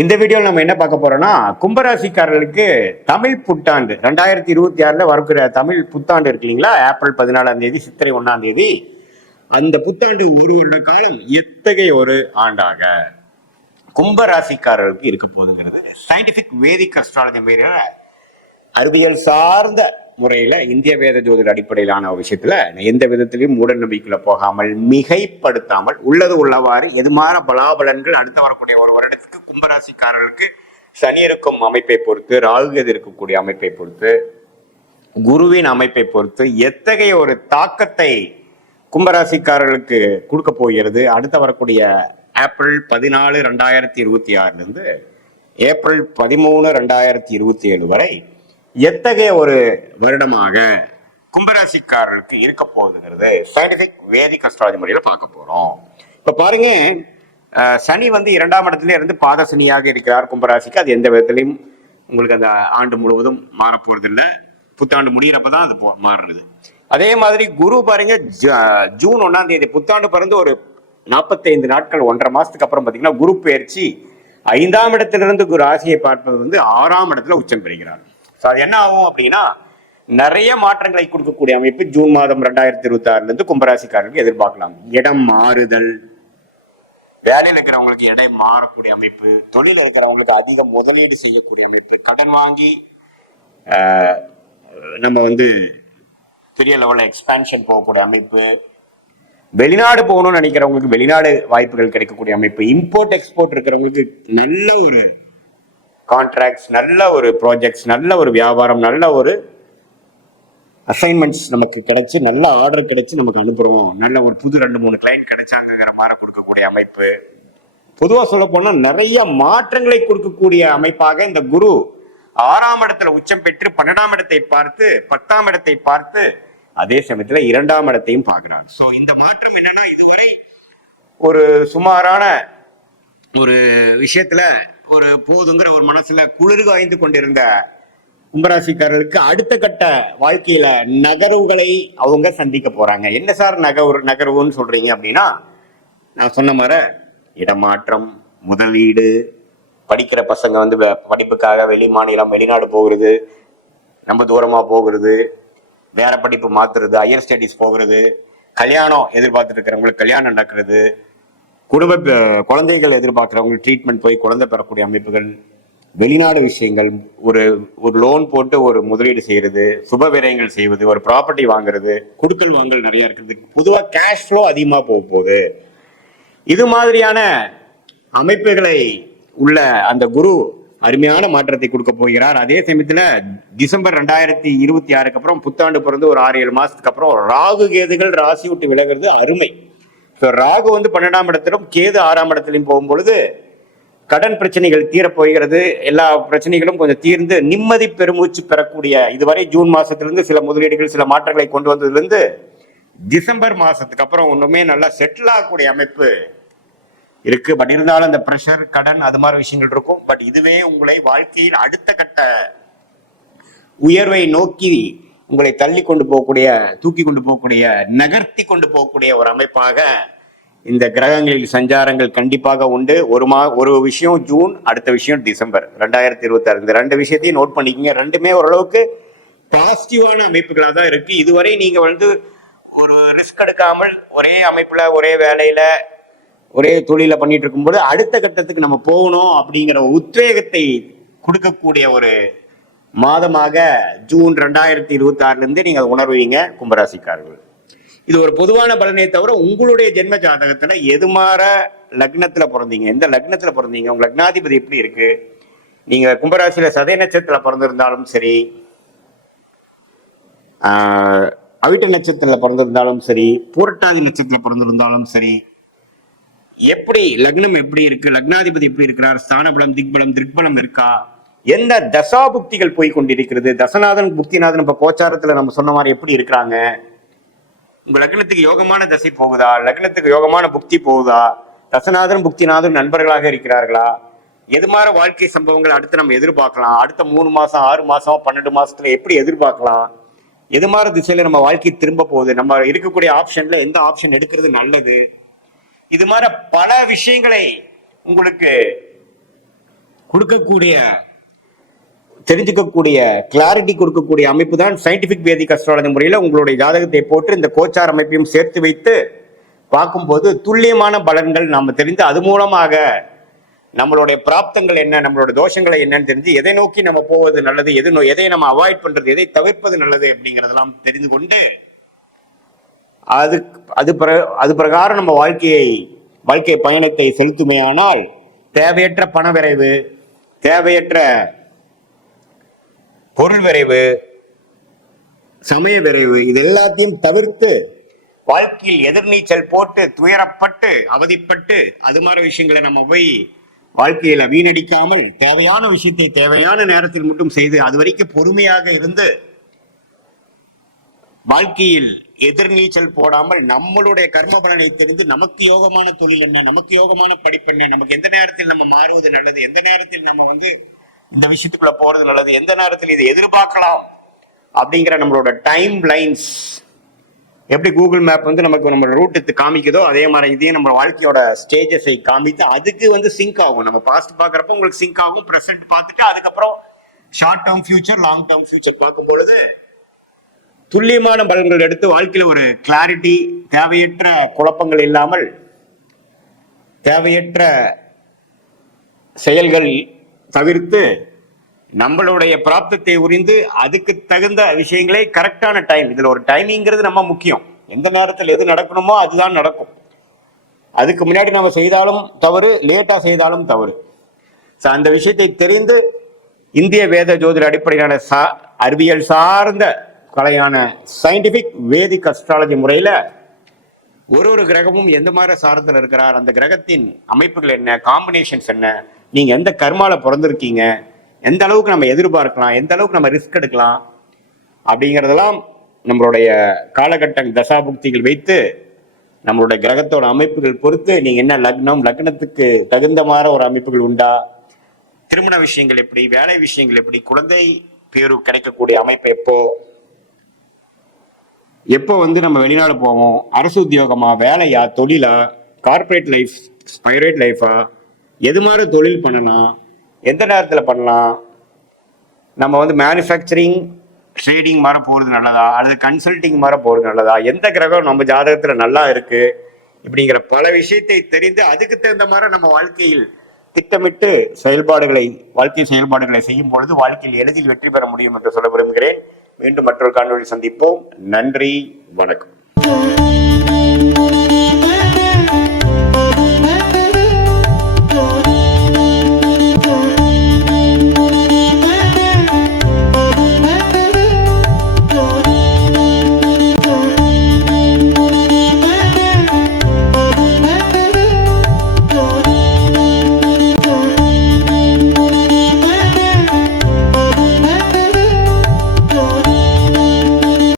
இந்த வீடியோவில் நம்ம என்ன பார்க்க போறோம்னா, கும்பராசிக்காரர்களுக்கு தமிழ் புத்தாண்டு 2026 வரக்கூடிய தமிழ் புத்தாண்டு இருக்கு இல்லைங்களா? ஏப்ரல் 14ஆம் தேதி, சித்திரை 1ஆம் தேதி. அந்த புத்தாண்டு ஒரு வருட காலம் எத்தகைய ஒரு ஆண்டாக கும்பராசிக்காரர்களுக்கு இருக்க போகுதுங்கிறது சயின்டிபிக் வேதிக் அஸ்ட்ராலஜி முறையில, அறிவியல் சார்ந்த முறையில, இந்திய வேத ஜோதிட அடிப்படையிலான விஷயத்துல எந்த விதத்திலையும் மூட நம்பிக்கையில போகாமல், மிகைப்படுத்தாமல், உள்ளது உள்ளவாறு எதுமாற பலாபலன்கள் அடுத்து வரக்கூடிய ஒரு வருடத்துக்கு கும்பராசிக்காரர்களுக்கு சனி இருக்கும் அமைப்பை பொறுத்து, ராகு இருக்கக்கூடிய அமைப்பை பொறுத்து, குருவின் அமைப்பை பொறுத்து எத்தகைய ஒரு தாக்கத்தை கும்பராசிக்காரர்களுக்கு கொடுக்க போகிறது அடுத்து வரக்கூடிய ஏப்ரல் 14, 2026 ஏப்ரல் 13, 2027 வரை எத்தகைய ஒரு வருடமாக கும்பராசிக்காரர்களுக்கு இருக்க போகுதுங்கிறது சயின்டிபிக் வேதிக் அஸ்ட்ராலஜி முறையில பார்க்க போறோம். இப்ப பாருங்க, சனி 2ஆம் இடத்துல இருந்து பாத சனியாக இருக்கிறார் கும்பராசிக்கு. அது எந்த விதத்திலையும் உங்களுக்கு அந்த ஆண்டு முழுவதும் மாறப்போறது இல்லை. புத்தாண்டு முடிகிறப்பதான் அது மாறுறது. அதே மாதிரி குரு பாருங்க, ஜூன் 1ஆம் தேதி புத்தாண்டு பிறந்து ஒரு 45 நாட்கள், 1.5 மாசத்துக்கு அப்புறம் பாத்தீங்கன்னா குரு பயிற்சி 5ஆம் இடத்திலிருந்து குரு ராசியை பார்ப்பது 6ஆம் இடத்துல உச்சம் பெறுகிறார். அது என்ன ஆகும் அப்படின்னா, நிறைய மாற்றங்களை கொடுக்கக்கூடிய அமைப்பு ஜூன் மாதம் 2026 கும்பராசிக்காரர்களுக்கு எதிர்பார்க்கலாம். இடம் மாறுதல், வேலையில் இருக்கிறவங்களுக்கு இடம் மாறக்கூடிய அமைப்பு, தொழில் இருக்கிறவங்களுக்கு அதிக முதலீடு செய்யக்கூடிய அமைப்பு, கடன் வாங்கி நம்ம பெரிய லெவல்ல எக்ஸ்பான்ஷன் போகக்கூடிய அமைப்பு, வெளிநாடு போகணும்னு நினைக்கிறவங்களுக்கு வெளிநாடு வாய்ப்புகள் கிடைக்கக்கூடிய அமைப்பு, இம்போர்ட் எக்ஸ்போர்ட் இருக்கிறவங்களுக்கு நல்ல ஒரு கான்ட்ராக்ட்ஸ், நல்ல ஒரு ப்ராஜெக்ட்ஸ், நல்ல ஒரு வியாபாரம், நல்ல ஒரு அசைன்மெண்ட்ஸ் நமக்கு கிடைச்சு, நல்ல ஆர்டர் கிடைச்சு நமக்கு அனுப்புறோம், நல்ல ஒரு புது 2-3 கிளைண்ட் கிடைச்சாங்கிற மாதிரி கொடுக்கக்கூடிய அமைப்பு. பொதுவாக சொல்ல போனா நிறைய மாற்றங்களை கொடுக்கக்கூடிய அமைப்பாக இந்த குரு 6ஆம் இடத்துல உச்சம் பெற்று 12ஆம் இடத்தை பார்த்து, 10ஆம் இடத்தை பார்த்து, அதே சமயத்துல 2ஆம் இடத்தையும் பார்க்கிறாங்க. சோ இந்த மாற்றம் என்னன்னா, இதுவரை ஒரு சுமாரான ஒரு விஷயத்துல ஒரு போதுங்கிற ஒரு மனசுல குளிர் காய்ந்து கொண்டிருந்த கும்பராசிக்காரர்களுக்கு அடுத்த கட்ட வாழ்க்கையில நகர்வுகளை அவங்க சந்திக்க போறாங்க. என்ன சார் நகர்வுன்னு சொல்றீங்க அப்படின்னா, நான் சொன்ன மாதிரி இடமாற்றம், முதலீடு, படிக்கிற பசங்க படிப்புக்காக வெளி மாநிலம், வெளிநாடு போகிறது, ரொம்ப தூரமா போகிறது, வேற படிப்பு மாத்துறது, ஹையர் ஸ்டடீஸ் போகிறது, கல்யாணம் எதிர்பார்த்துட்டு இருக்கிறவங்களுக்கு கல்யாணம் நடக்கிறது, குழந்தைகள் எதிர்பார்க்கிறவங்களுக்கு ட்ரீட்மெண்ட் போய் குழந்தை பெறக்கூடிய அமைப்புகள், வெளிநாடு விஷயங்கள், ஒரு லோன் போட்டு ஒரு முதலீடு செய்யறது, சுப விரயங்கள் செய்வது, ஒரு ப்ராப்பர்ட்டி வாங்குறது, குடுக்கல் வாங்கல் நிறைய இருக்குது. பொதுவாக கேஷ் ஃப்ளோ அதிகமா போக போகுது. இது மாதிரியான அமைப்புகளை உள்ள அந்த குரு அருமையான மாற்றத்தை கொடுக்க போகிறார். அதே சமயத்துல டிசம்பர் 2026 அப்புறம் புத்தாண்டு பிறந்து ஒரு 6-7 மாசத்துக்கு அப்புறம் ராகு கேதுகள் ராசி விட்டு விலகிறது அருமை. ராகு 12ஆம் இடத்திலும் கேது 6ஆம் இடத்திலும் போகும்பொழுது கடன் பிரச்சனைகள் தீரப்போகிறது. எல்லா பிரச்சனைகளும் கொஞ்சம் தீர்ந்து நிம்மதி பெருமூச்சு பெறக்கூடிய, இதுவரை ஜூன் மாசத்திலிருந்து சில முதலீடுகள், சில மாற்றங்களை கொண்டு வந்ததுலேருந்து டிசம்பர் மாசத்துக்கு அப்புறம் ஒண்ணுமே நல்லா செட்டில் ஆகக்கூடிய அமைப்பு இருக்கு. பட் இருந்தாலும் அந்த பிரஷர், கடன், அது மாதிரி விஷயங்கள் இருக்கும். பட் இதுவே உங்களை வாழ்க்கையில் அடுத்த கட்ட உயர்வை நோக்கி உங்களை தள்ளி கொண்டு போகக்கூடிய, தூக்கி கொண்டு போகக்கூடிய, நகர்த்தி கொண்டு போகக்கூடிய ஒரு அமைப்பாக இந்த கிரகங்களில் சஞ்சாரங்கள் கண்டிப்பாக உண்டு. ஒரு விஷயம் ஜூன், அடுத்த விஷயம் டிசம்பர் 2026. இந்த 2 விஷயத்தையும் நோட் பண்ணிக்கோங்க. ரெண்டுமே ஓரளவுக்கு பாசிட்டிவான அமைப்புகளாக தான் இருக்கு. இதுவரை நீங்க ஒரு ரிஸ்க் எடுக்காமல் ஒரே அமைப்புல, ஒரே வேலையில, ஒரே தொழில பண்ணிட்டு இருக்கும்போது அடுத்த கட்டத்துக்கு நம்ம போகணும் அப்படிங்கிற உத்வேகத்தை கொடுக்கக்கூடிய ஒரு மாதமாக ஜூன் 2026 நீங்க உணர்வீங்க கும்பராசிக்காரர்கள். இது ஒரு பொதுவான பலனே தவிர, உங்களுடைய ஜென்ம ஜாதகத்துல எது மாற லக்னத்துல பிறந்தீங்க, எந்த லக்னத்துல பிறந்தீங்க, உங்க லக்னாதிபதி எப்படி இருக்கு, நீங்க கும்பராசியில சதய நட்சத்திரத்துல பிறந்திருந்தாலும் சரி, அவிட்ட நட்சத்திரத்துல பிறந்திருந்தாலும் சரி, பூரட்டாதி நட்சத்திரத்துல பிறந்திருந்தாலும் சரி, எப்படி லக்னம் எப்படி இருக்கு, லக்னாதிபதி எப்படி இருக்கிறார், ஸ்தானபலம், திக்பலம் இருக்கா, எந்த தசாபுக்திகள் போய் கொண்டிருக்கிறது, தசநாதன் புக்திநாதன் இப்ப கோச்சாரத்துல நம்ம சொன்ன மாதிரி எப்படி இருக்கிறாங்க, உங்க லக்னத்துக்கு யோகமான தசை போகுதா, லக்னத்துக்கு யோகமான புக்தி போகுதா, தசநாதன் புக்திநாதன் நண்பர்களாக இருக்கிறார்களா, எது மாதிரி வாழ்க்கை சம்பவங்கள் அடுத்து நம்ம எதிர்பார்க்கலாம், அடுத்த 3 மாசம், 6 மாசம், 12 மாசத்துல எப்படி எதிர்பார்க்கலாம், எது மாதிரி திசையில நம்ம வாழ்க்கை திரும்ப போகுது, நம்ம இருக்கக்கூடிய ஆப்ஷன்ல எந்த ஆப்ஷன் எடுக்கிறது நல்லது, இது மாதிரி பல விஷயங்களை உங்களுக்கு கொடுக்கக்கூடிய தெரிஞ்சுக்கக்கூடிய கிளாரிட்டி கொடுக்கக்கூடிய அமைப்பு தான் சயின்டிபிக் வேதிக் அஸ்ட்ராலஜி முறையில் உங்களுடைய ஜாதகத்தை போட்டு இந்த கோச்சார் அமைப்பையும் சேர்த்து வைத்து பார்க்கும்போது துல்லியமான பலன்கள் நாம் தெரிந்து அது மூலமாக நம்மளுடைய பிராப்தங்கள் என்ன, நம்மளோட தோஷங்களை என்னன்னு தெரிஞ்சு எதை நோக்கி நம்ம போவது நல்லது, எதை நம்ம அவாய்ட் பண்றது, எதை தவிர்ப்பது நல்லது அப்படிங்கிறதெல்லாம் தெரிந்து கொண்டு அது பிரகாரம் நம்ம வாழ்க்கை பயணத்தை செலுத்துமையானால் தேவையற்ற பண விரைவு, தேவையற்ற பொருள் விரைவு, சமய விரைவு, இது எல்லாத்தையும் தவிர்த்து வாழ்க்கையில் எதிர்நீச்சல் போட்டு துயரப்பட்டு அவதிப்பட்டு அது மாதிரி விஷயங்களை நம்ம போய் வாழ்க்கையில வீணடிக்காமல் தேவையான விஷயத்தை தேவையான நேரத்தில் மட்டும் செய்து அது வரைக்கும் பொறுமையாக இருந்து வாழ்க்கையில் எதிர்நீச்சல் போடாமல் நம்மளுடைய கர்ம பலனை தெரிந்து நமக்கு யோகமான தொழில் என்ன, நமக்கு யோகமான படிப்பு என்ன, நமக்கு எந்த நேரத்தில் நம்ம மாறுவது நல்லது, எந்த நேரத்தில் நம்ம இந்த விஷயத்துக்குள்ள போறது நல்லது, எந்த நேரத்தில் இதை எதிர்பார்க்கலாம் அப்படிங்கிற நம்மளோட டைம் லைன்ஸ் எப்படி கூகுள் மேப் நமக்கு நம்ம ரூட் எடுத்து காமிக்குதோ அதே மாதிரி இதையும் நம்ம வாழ்க்கையோட ஸ்டேஜஸை காமித்து அதுக்கு சிங்க் ஆகும். நம்ம பாஸ்ட் பாக்குறப்ப உங்களுக்கு சிங்க் ஆகும், பிரசன்ட் பார்த்துட்டு அதுக்கப்புறம் short term future, long term future பார்க்கும் பொழுது துல்லியமான பலன்கள் எடுத்து வாழ்க்கையில ஒரு கிளாரிட்டி, தேவையற்ற குழப்பங்கள் இல்லாமல் தேவையற்ற செயல்கள் தவிர்த்து நம்மளுடைய பிராப்தத்தை உறிந்து அதுக்கு தகுந்த விஷயங்களை கரெக்டான டைம், இதுல ஒரு டைமிங்கிறது நம்ம முக்கியம். எந்த நேரத்தில் எது நடக்கணுமோ அதுதான் நடக்கும். அதுக்கு முன்னாடி நம்ம செய்தாலும் தவறு, லேட்டா செய்தாலும் தவறு. அந்த விஷயத்தை தெரிந்து இந்திய வேத ஜோதிட அடிப்படையிலான அறிவியல் சார்ந்த கலையான சயின்டிபிக் வேதிக் அஸ்ட்ராலஜி முறையில ஒரு கிரகமும் எந்த மாதிரி சாரத்தில் இருக்கிறார், அந்த கிரகத்தின் அமைப்புகள் என்ன, காம்பினேஷன்ஸ் என்ன, நீங்க எந்த கர்மால பிறந்திருக்கீங்க, எந்த அளவுக்கு நம்ம எதிர்பார்க்கலாம், எந்த அளவுக்கு நம்ம ரிஸ்க் எடுக்கலாம் அப்படிங்கிறதெல்லாம் நம்மளுடைய காலகட்ட தசாபுக்திகள் வைத்து நம்மளுடைய கிரகத்தோட அமைப்புகள் பொறுத்து நீங்க என்ன லக்னத்துக்கு தகுந்த மாதிரி ஒரு அமைப்புகள் உண்டா, திருமண விஷயங்கள் எப்படி, வேலை விஷயங்கள் எப்படி, குழந்தை பேரு கிடைக்கக்கூடிய அமைப்பு எப்போ நம்ம வெளிநாடு போவோம், அரசு உத்தியோகமா, வேலையா, தொழிலா, கார்பரேட் லைஃப், பைரேட் லைஃபா, எது மாதிரி தொழில் பண்ணலாம், எந்த நேரத்தில் பண்ணலாம், நம்ம மேனுஃபேக்சரிங் ட்ரேடிங் மாதிரி போகிறது நல்லதா அல்லது கன்சல்டிங் மாதிரி போகிறது நல்லதா, எந்த கிரகம் நம்ம ஜாதகத்தில் நல்லா இருக்கு இப்படிங்கிற பல விஷயத்தை தெரிந்து அதுக்கு தகுந்த மாதிரி நம்ம வாழ்க்கையில் திட்டமிட்டு வாழ்க்கை செயல்பாடுகளை செய்யும் பொழுது வாழ்க்கையில் எளிதில் வெற்றி பெற முடியும் என்று சொல்ல விரும்புகிறேன். மீண்டும் மற்றொரு காணொளி சந்திப்போம். நன்றி, வணக்கம்.